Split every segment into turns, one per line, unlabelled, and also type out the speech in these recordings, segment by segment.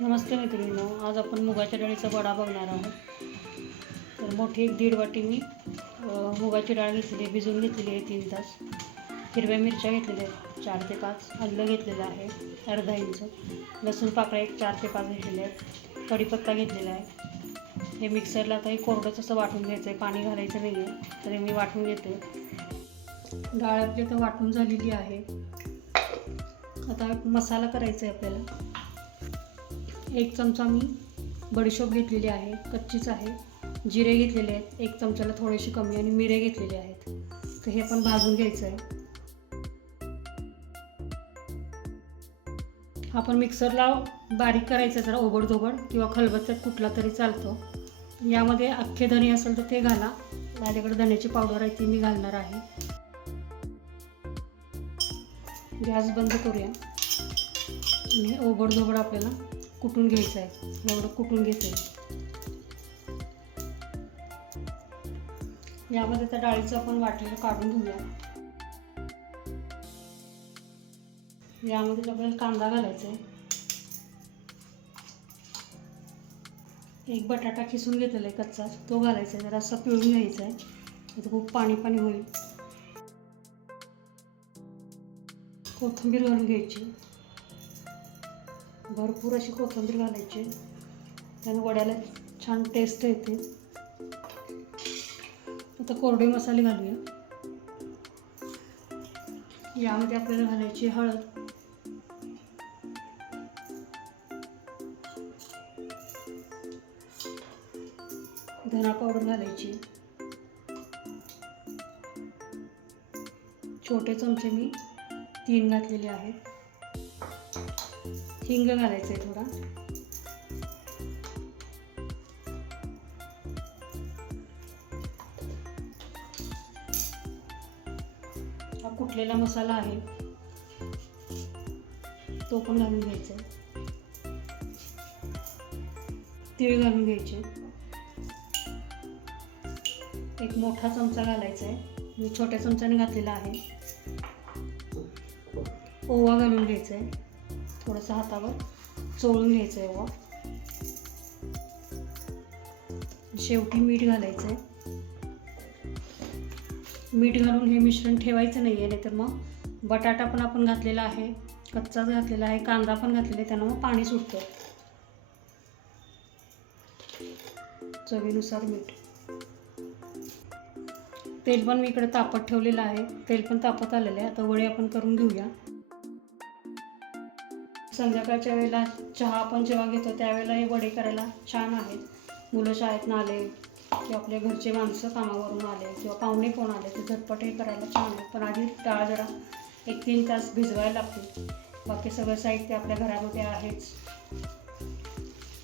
नमस्ते मित्रांनो आज आपण मुगाच्या डाळीचा वडा बघणार आहोत. तर मोठी एक दीड वाटी मी मुगाची डाळ घेतलेली आहे भिजवून घेतलेली आहे तीन तास. हिरव्या मिरच्या घेतलेल्या आहेत चार ते पाच. आलं घेतलेलं आहे अर्धा इंच. लसूण पाकळ्या एक चार ते पाच घेतलेले आहेत. कढीपत्ता घेतलेला आहे. हे मिक्सरला आता हे कोरडंच असं वाटून घ्यायचं आहे पाणी घालायचं नाही आहे तर हे मी वाटून घेते. डाळ आपली आता वाटून झालेली आहे. आता मसाला करायचा आहे आपल्याला. एक चमचा मी बडीशोप घेतलेली आहे कच्चीच आहे. जिरे घेतलेले आहेत एक चमच्याला थोडेसे कमी आणि मिरे घेतलेले आहेत. तर हे पण भाजून घ्यायचं आहे आपण मिक्सरला बारीक करायचं जरा ओबडधोबड किंवा खलबत्त्यात कुठला तरी चालतो. यामध्ये अख्खे धणे असेल तर ते घाला. माझ्याकडे धण्याची पावडर आहे ती मी घालणार आहे. गॅस बंद करूया. आणि ओबडधोबड आपल्याला कुटून घ्यायचं आहे एवढं कुटून घेते? यामध्ये त्या डाळीचं आपण वाटलेलं काढून घेऊया. यामध्ये आपल्याला कांदा घालायचा आहे एक बटाटा किसून घेतलेला आहे कच्चा तो घालायचा आहे. जरा असं पिळून घ्यायचा आहे आता खूप पाणी पाणी होईल. कोथिंबीर घालून घ्यायची. भरपूर अशी कोथिंबीर घालायची. त्यानं वड्याला छान टेस्ट येते. आता कोरडे मसाले घालूया. यामध्ये आपल्याला घालायची हळद. धना पावडर घालायची. छोटे चमचे मी तीन घातलेले आहेत. हिंग घालायचं आहे थोडा. हा कुटलेला मसाला आहे. तो पण घालून घ्यायचा. आहे तीळ घालून घ्यायचे. एक मोठा चमचा घालायचा आहे. मी छोट्या चमच्याने घातलेला आहे. ओवा घालून घ्यायचा आहे. थोडंसं हातावर चोळून घ्यायचं आहे वा शेवटी मीठ घालायचं आहे मीठ घालून हे मिश्रण ठेवायचं नाही आहे नाहीतर मग बटाटा पण आपण घातलेला आहे कच्चाच घातलेला आहे कांदा पण घातलेला आहे त्यानं मग पाणी सुटतं. चवीनुसार मीठ. तेल पण मी इकडे तापत ठेवलेलं आहे तेल पण तापत आलेलं आहे आता वडे आपण करून घेऊया. संध्याकाळच्या वेळेला चहा आपण जेव्हा घेतो त्यावेळेला हे वडे करायला छान आहेत. मुलं शाळेतनं आले किंवा आपल्या घरचे माणसं कामावरून आले किंवा पाहुणे कोण आले ते झटपट हे करायला छान आहे पण आधी डाळ जरा एक तीन तास भिजवायला लागते. बाकी सगळं साहित्य आपल्या घरामध्ये आहेच.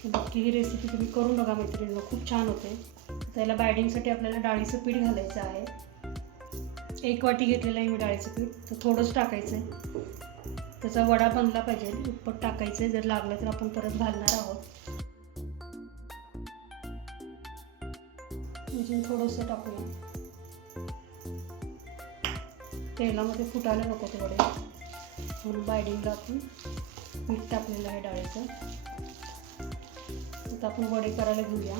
बाकी ही रेसिपी तुम्ही करून बघा मैत्रिणींना. खूप छान होते. त्याला बायडिंगसाठी आपल्याला डाळीचं पीठ घालायचं आहे. एक वाटी घेतलेलं आहे मी डाळीचं पीठ. तर थोडंच टाकायचं आहे त्याचा वडा बनला पाहिजे. दुप्पट टाकायचं. आहे जर लागलं तर आपण परत घालणार आहोत. अजून थोडंसं टाकूया. तेलामध्ये फुटायला नको ते वडे म्हणून बायडिंगला आपण मीठ टाकलेलं आहे डाळीचं. आता आपण वडे करायला घेऊया.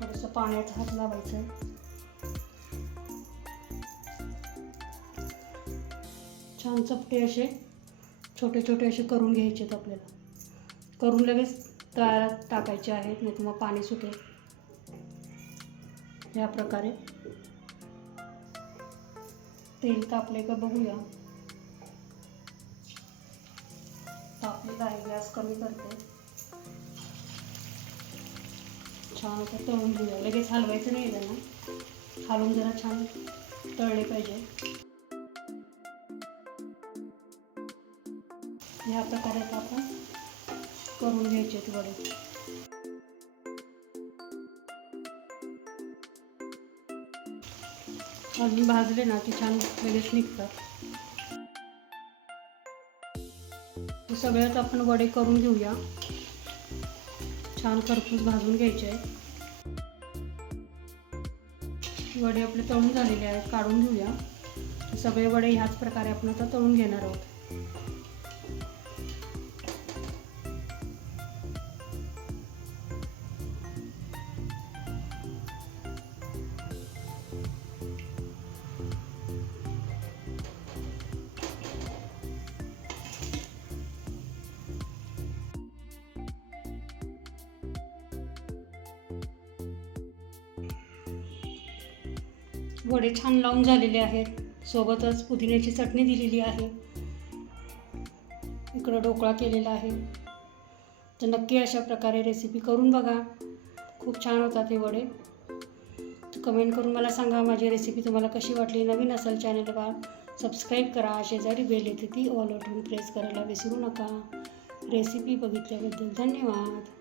थोडंसं पाण्यात हात लावायचं. छान चपटे असे छोटे छोटे असे करून घ्यायचे आहेत आपल्याला. करून लगेच तळायला टाकायचे आहेत नाही तर मग पाणी सुटेल. या प्रकारे. तेल तापले का बघूया. तापलेलं आहे गॅस कमी करते. छान आता तळून घेऊया. लगेच हलवायचं नाही त्यांना. हलवून जरा छान तळले पाहिजे. ह्या प्रकारे आपण. करून घ्यायचे आहेत वडे. अजून भाजले ना की छान लगेच निघतात. सगळ्यात आपण वडे करून घेऊया. छान खरपूस भाजून घ्यायचे आहे वडे आपले तळून झालेले आहेत काढून घेऊया. सगळे वडे ह्याच प्रकारे आपण आता तळून घेणार आहोत. वडे छान लावून झालेले आहेत. सोबतच पुदिन्याची चटणी दिलेली आहे. इकडं ढोकळा केलेला आहे. तर नक्की अशा प्रकारे रेसिपी करून बघा. खूप छान होतात हे वडे. कमेंट करून मला सांगा माझी रेसिपी तुम्हाला कशी वाटली? नवीन असेल चॅनलला सबस्क्राईब करा. शेजारी बेल येते ती. ऑल उठून प्रेस करायला विसरू नका. रेसिपी बघितल्याबद्दल धन्यवाद.